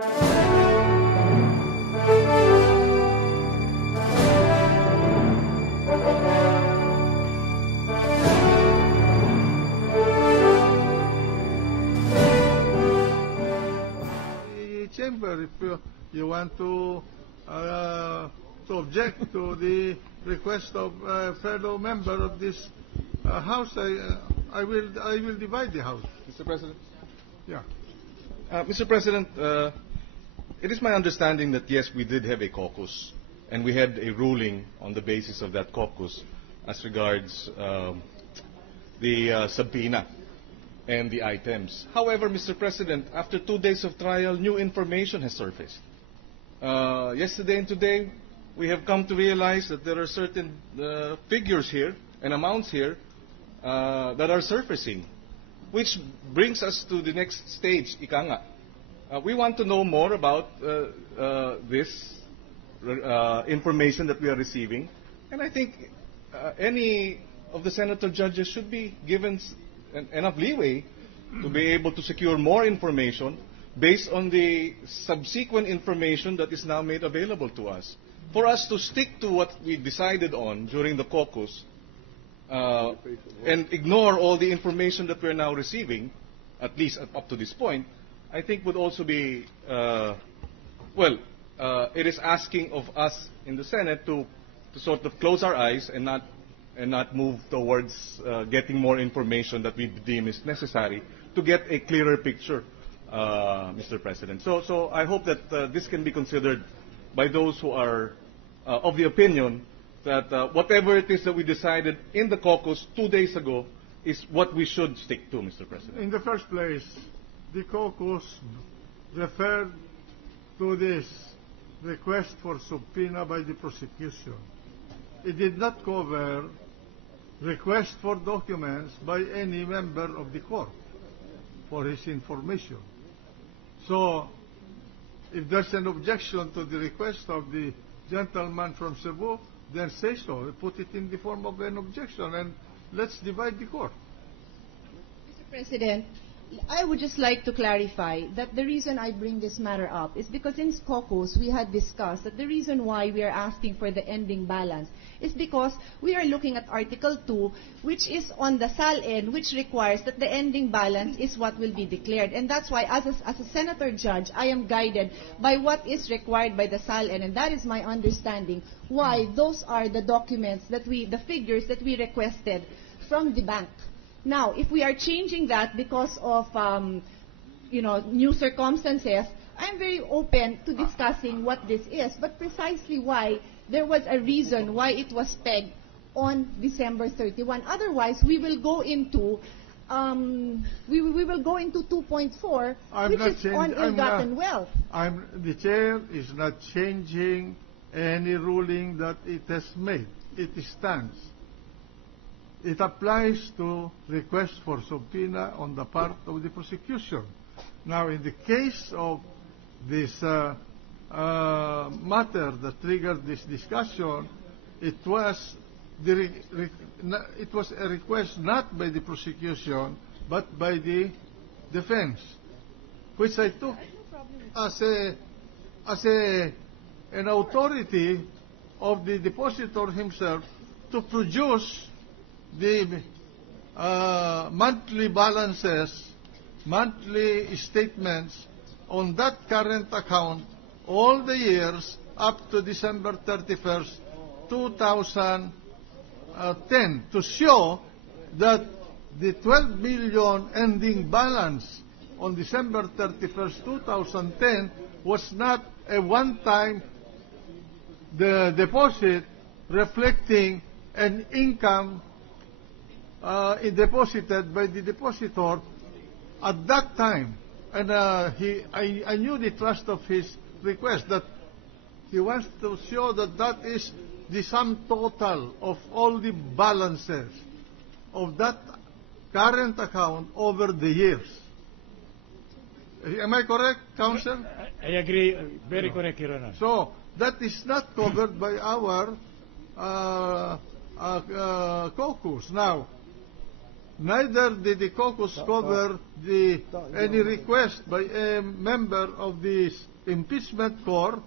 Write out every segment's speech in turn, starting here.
Chamber, if you want to object to the request of a fellow member of this House, I will divide the House. Mr. President? Yeah. Mr. President, it is my understanding that yes, we did have a caucus, and we had a ruling on the basis of that caucus as regards the subpoena and the items. However, Mr. President, after 2 days of trial, new information has surfaced. Yesterday and today, we have come to realize that there are certain figures here and amounts here that are surfacing, which brings us to the next stage, ika nga. We want to know more about this information that we are receiving, and I think any of the senator judges should be given enough leeway to be able to secure more information based on the subsequent information that is now made available to us. For us to stick to what we decided on during the caucus and ignore all the information that we're now receiving, at least up to this point, I think would also be, it is asking of us in the Senate to sort of close our eyes and not move towards getting more information that we deem is necessary to get a clearer picture, Mr. President. So I hope that this can be considered by those who are of the opinion that whatever it is that we decided in the caucus 2 days ago is what we should stick to, Mr. President. In the first place, the caucus referred to this request for subpoena by the prosecution. It did not cover request for documents by any member of the court for his information. So, if there's an objection to the request of the gentleman from Cebu, then say so. Put it in the form of an objection, and let's divide the court. Mr. President, I would just like to clarify that the reason I bring this matter up is because in caucus we had discussed that the reason why we are asking for the ending balance is because we are looking at Article 2, which is on the SALN, which requires that the ending balance is what will be declared. And that's why, as a senator judge, I am guided by what is required by the SALN, and that is my understanding why those are the documents that the figures that we requested from the bank. Now, if we are changing that because of, new circumstances, I'm very open to discussing what this is, but precisely why there was a reason why it was pegged on December 31. Otherwise, we will go into we will go into 2.4, which is on ill-gotten wealth. The chair is not changing any ruling that it has made. It stands. It applies to request for subpoena on the part of the prosecution. Now, in the case of this matter that triggered this discussion, it was a request not by the prosecution but by the defense, which I took as an authority of the depositor himself to produce the monthly balances, monthly statements on that current account all the years up to December 31st, 2010, to show that the 12 million ending balance on December 31st, 2010 was not a one-time deposit reflecting an income deposited by the depositor at that time. And I knew the thrust of his request, that he wants to show that that is the sum total of all the balances of that current account over the years. Am I correct, Counsel? I agree. Very correct, Your Honor. So, that is not covered by our caucus. Now, neither did the caucus cover any request by a member of the impeachment court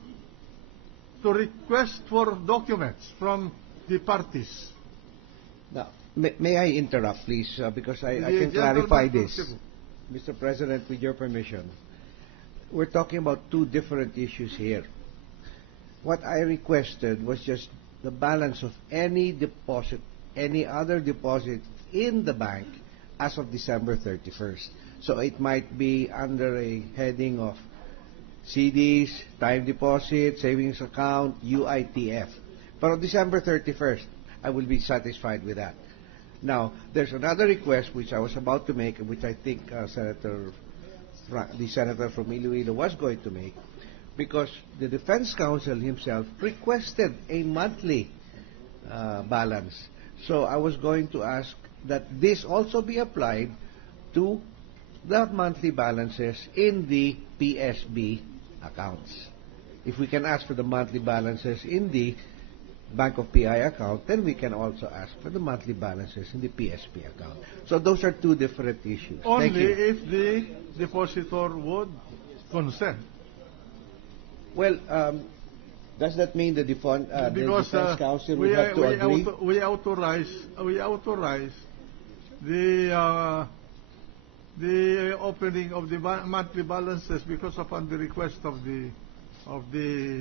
to request for documents from the parties. Now, may I interrupt, please, because I The can clarify gentleman this. from Mr. President, with your permission. We're talking about two different issues here. What I requested was just the balance of any deposit, any other deposit in the bank as of December 31st. So it might be under a heading of CDs, time deposit, savings account, UITF. But on December 31st, I will be satisfied with that. Now, there's another request which I was about to make, and which I think the senator from Iloilo was going to make, because the defense counsel himself requested a monthly balance. So I was going to ask that this also be applied to the monthly balances in the PSB accounts. If we can ask for the monthly balances in the Bank of PI account, then we can also ask for the monthly balances in the PSB account. So those are two different issues. Only Thank you. if the depositor would consent. Well, does that mean the defense counsel would have to agree? We authorize the opening of the monthly balances because upon the request of the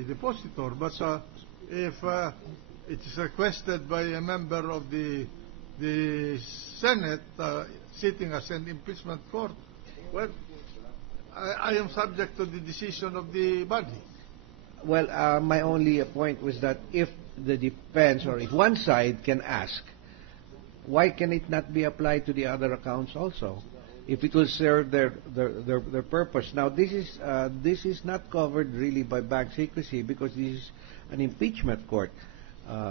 depositor. But if it is requested by a member of the Senate sitting as an impeachment court, well, I am subject to the decision of the body. Well, my only point was that if the defense or if one side can ask, why can it not be applied to the other accounts also? If it will serve their purpose. Now, this is not covered really by bank secrecy because this is an impeachment court.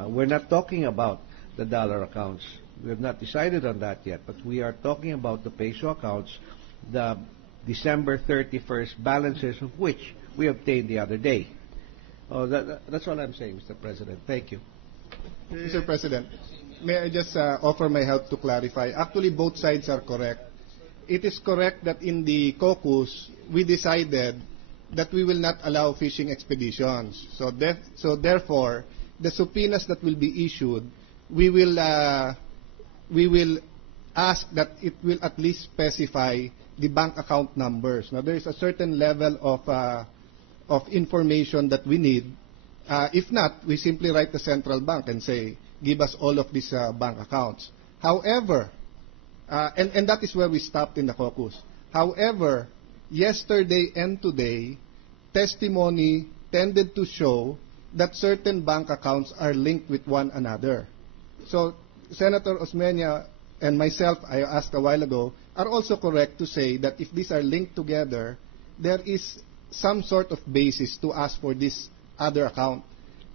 We're not talking about the dollar accounts. We have not decided on that yet, but we are talking about the peso accounts, the December 31st balances of which we obtained the other day. That's all I'm saying, Mr. President. Thank you. Mr. President, may I just offer my help to clarify? Actually, both sides are correct. It is correct that in the caucus, we decided that we will not allow fishing expeditions. So therefore, the subpoenas that will be issued, we will ask that it will at least specify the bank account numbers. Now, there is a certain level of information that we need. If not, we simply write the central bank and say, give us all of these bank accounts. However, and that is where we stopped in the caucus. However, yesterday and today, testimony tended to show that certain bank accounts are linked with one another. So Senator Osmeña and myself, I asked a while ago, are also correct to say that if these are linked together, there is some sort of basis to ask for this other account.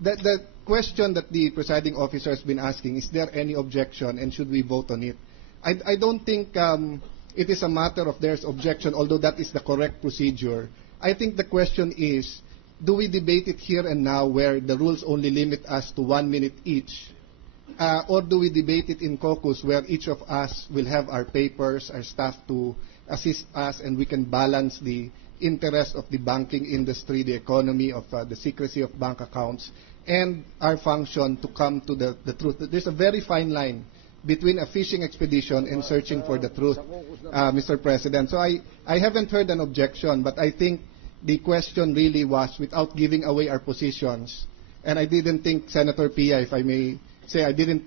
The question that the presiding officer has been asking, is there any objection and should we vote on it? I don't think it is a matter of there's objection, although that is the correct procedure. I think the question is, do we debate it here and now where the rules only limit us to 1 minute each? Or do we debate it in caucus where each of us will have our papers, our staff to assist us, and we can balance the interest of the banking industry, the economy, of the secrecy of bank accounts, and our function to come to the truth. There's a very fine line between a fishing expedition and searching for the truth, Mr. President. So I haven't heard an objection, but I think the question really was without giving away our positions. And I didn't think Senator Pia, if I may say, I didn't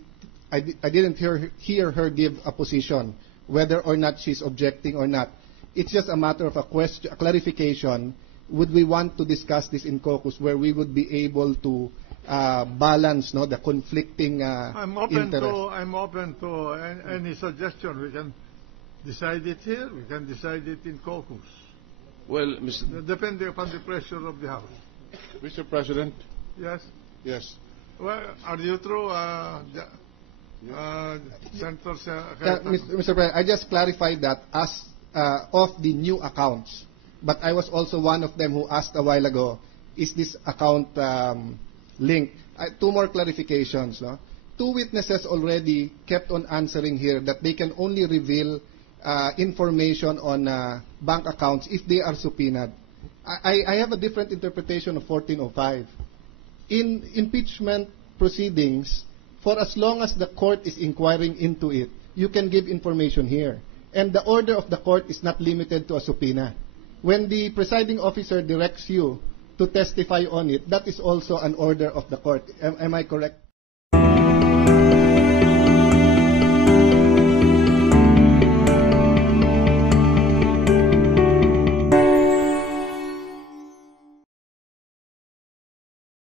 hear her give a position, whether or not she's objecting or not. It's just a matter of a clarification. Would we want to discuss this in caucus where we would be able to balance the conflicting I'm open interests? to any suggestion. We can decide it here. We can decide it in caucus. Well, Depending upon the pressure of the House. Mr. President. Yes. Yes. Well, are you through, Senator? Mr. President, I just clarified that as of the new accounts, but I was also one of them who asked a while ago, is this account linked? Two more clarifications. No? two witnesses already kept on answering here that they can only reveal information on bank accounts if they are subpoenaed. I have a different interpretation of 1405. In impeachment proceedings, for as long as the court is inquiring into it, you can give information here. And the order of the court is not limited to a subpoena. When the presiding officer directs you to testify on it, that is also an order of the court. Am I correct?